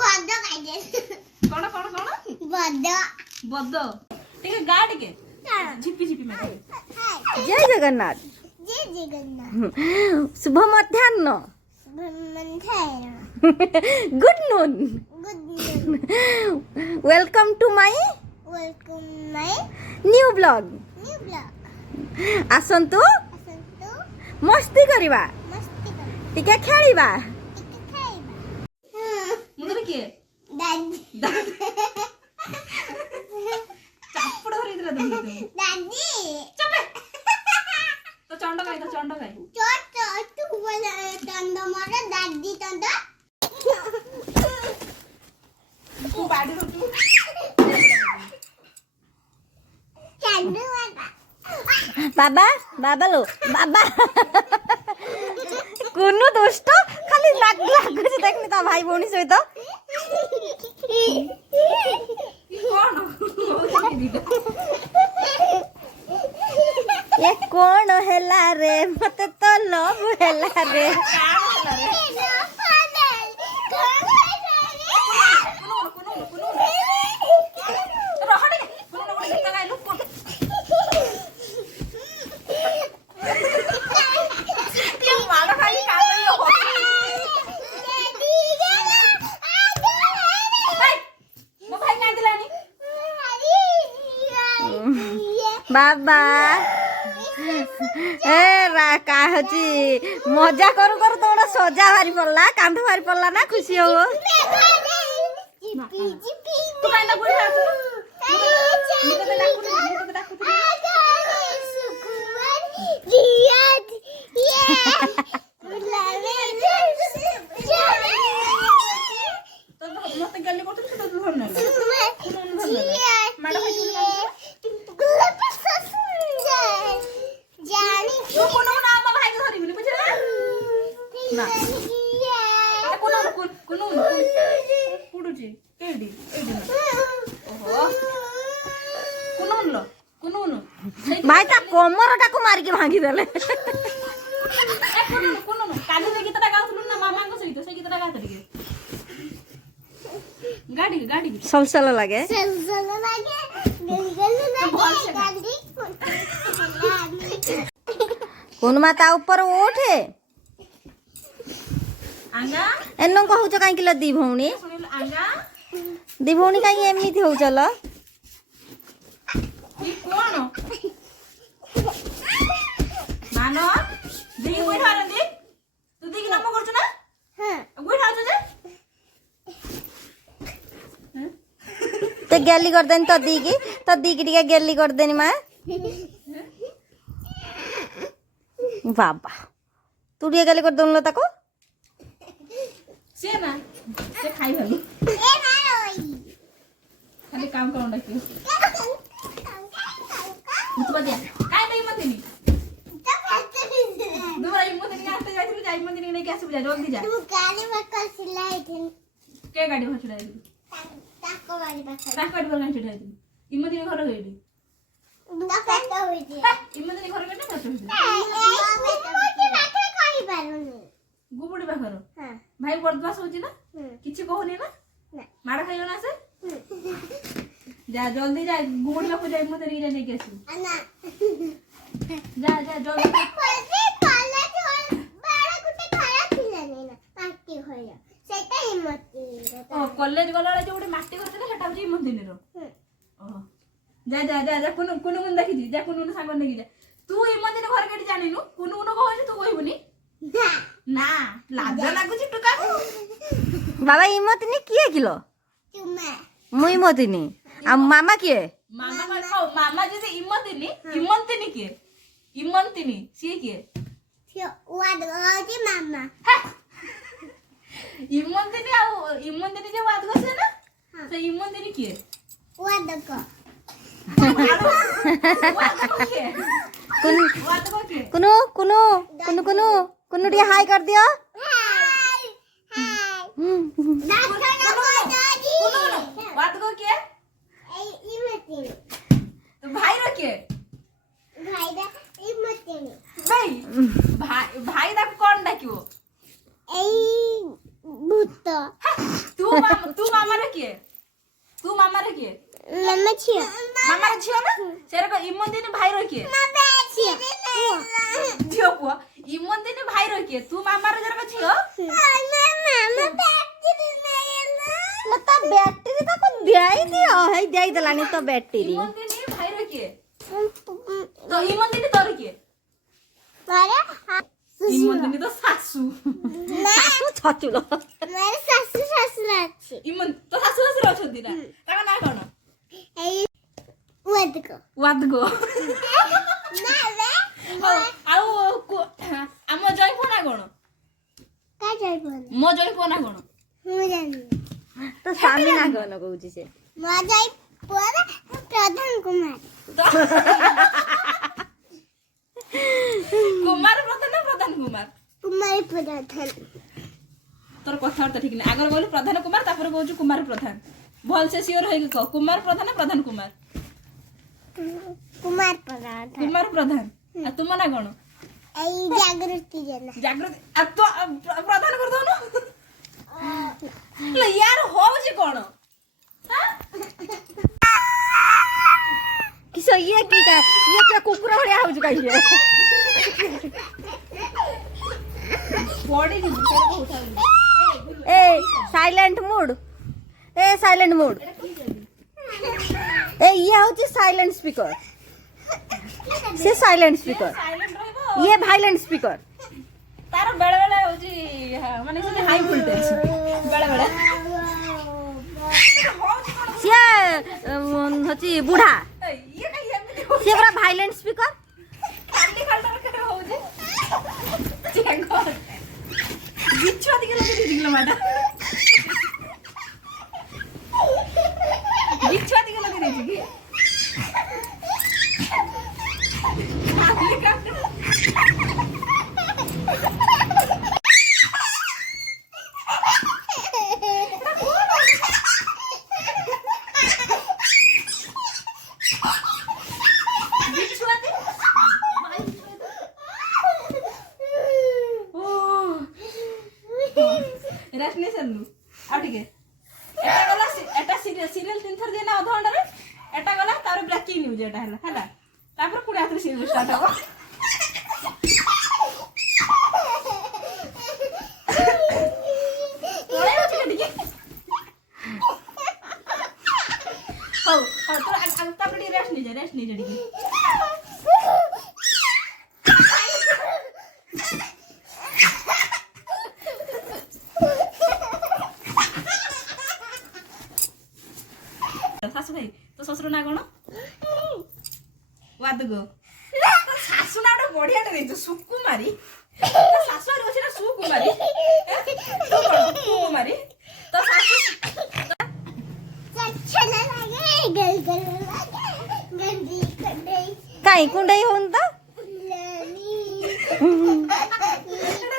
बद कौन कौन कौन बद बद ठीक है गाड़ के झिपी झिपी में जय जगन्नाथ शुभ मध्याह्न good noon welcome to my new blog आसंतु मस्ती करिबा टिके खेलिबा मुदर के दादी चापड़ धरि दिला दादी चुप तो चंड गाय चोट तू बोला दंड मारे दादी दंड तू बाडी हो तू चंड बाबा बाबा लो बाबा कुनु दुष्ट खाली लागु देखनी ता भाई भौणी सहित कौन ये कौन हैला रे मते तो लव हैला रे बाबा ए का हची मजा करू करू तोड़ा सजा भारी पड़ला कांध भारी पड़ला ना खुशी हो तू कांदा बोल मत गल्ली करते तो तू हम ना मैडम तू कोनो नाम भाई धरि बिनी बुझे ना कोनो कोनो पुडुची एडी एडी ओहो कोनो भाई ता कोमरटा को मार के भांगी देले ए कोनो काली रे गीतटा गाउथलु ना मामा को सहित से गीतटा गात रे गाड़ी सलसल लागे कोन माता ऊपर उठे आंगा एनो कहउछ काई किलो दी भौणी सुनिल आंगा दी भौणी काई एमिति हो चलो ई कोन मानो दी कोइ थार दी तू दी की नाम करछ ना हां कोइ थार जे ते गैली कर देनी तो दी की टिके गैली कर देनी मां बाबा तू टिके गैली कर दोन ताको से ना से खाई भली ए मारोई खाली काम कौन डाकियो मुतबा दिया काय नहीं मतिनी दुबारा इमोतिनी आते जाइथिलु जाई मतिनी नहीं कैसे बुझा जल्दी जा तू गाड़ी में कल सिलाई थी के गाड़ी में छुड़ाई ताको गाड़ी पर गाड़ी छुड़ाई थी इमोतिनी घर गईली ताको होई थी इमोतिनी घर गईली ना इमोतिनी बाखे कहि पारुनी गुबुडी बाखर हां भाई बदमाश होची ना किछि कहनी ना मार खाइयो ना से जा जल्दी जा गुबुडी बाखर जाई इमोतिनी रे नहीं केसी ना जा जल्दी कॉलेज बड़ा गुटे खरा थिला नै ना पार्टी होया सेटा इमोतिनी ओ कॉलेज गला जो गुटे माटी करते सेटा होची इमोतिनी रो ओ जा कुनु मुन देखि जा कुनु सांग नेकी जा तू इमोतिनी घर केटी जानिनु कुनु कहै तू कहबुनी ना लाज लागुची टुका बाबा इमोतिनी किए किलो तुमे मुई इमोतिनी आ मामा किए मामा जैसे इमोतिनी के इमोतिनी सी के वाद होची मामा इमोतिनी आ इमोतिनी जे वाद गसे ना से इमोतिनी के वाद को कुनु टिके हाय कर दियो हाय वाद को के इमोतिनी तो भाई रो के भाई दा इमोतिनी भाई दा कोन डाकियो ए भूत तू तू मामार किए तू मामार किए मामार झियो ना सेरको इमंदिनी भाई रो किए झियो पुआ इमंदिनी भाई रो किए तू मामार जरको झियो लता बैटरी तो को देई दियो है देई दलानी तो बैटरी इमंदिनी भाई रो किए तो इमंदिनी तोर किए इमंदिनी तो सासू सासू छचुलो इमन तो सासू सासू अछंती ना ताका ना कोन वादगो आउ आम जय पोना कोन मो जय पोना कोन तो स्वामी ना कोन कहूची से प्रधान कुमार प्रधान ना प्रधान कुमार तोर कथाबार्ता ठीक नहीं आगर बोलू प्रधान कुमार तापर कहू कुमार प्रधान भल से सियोर होई कह कुमार प्रधान ना प्रधान कुमार कुमार प्रधान आ तुम ना कोन जागृति आ तो प्रधान कर दो ना ले यार होउची कोन किसो ये की का ये क्या कुकुर हड़िया होउची कहिए बॉडी की को उठा ए साइलेंट मोड ए ये होची साइलेंट स्पीकर से साइलेंट स्पीकर साइलेंट रहबो ये वायलेंट स्पीकर तार बेले बेले होची माने से हाई वोल्टेज बेले बेले से होची बूढ़ा ये कहीं एमती से बड़ा वायलेंट स्पीकर खाली खालटा करे होउची चेंगो बिच्छू दिके लगे दिगला माटा बिच्छू दिके लगे देची की खाली खालटा रेस्ट नहीं सरलु आ ठीक है एटा गला एटा सीरियल 3 थर देना आधा घंटा रे एटा गला तार ब्रेकिंग न्यूज एटा हला तापर पुणी आथरे सीरियल स्टार्ट हो ओए होची कटी हो तो तापर रेस्ट नहीं जा ठीक सासू भाई तो ससुर ना कोन वादगो तो सासू ना बढ़िया टे सुकुमारी तो सासू आरी अछि ना सुकुमारी तो कोन सुकुमारी तो सासू चला लागे गल लागे गंदी काई कुंडई होन तो लानी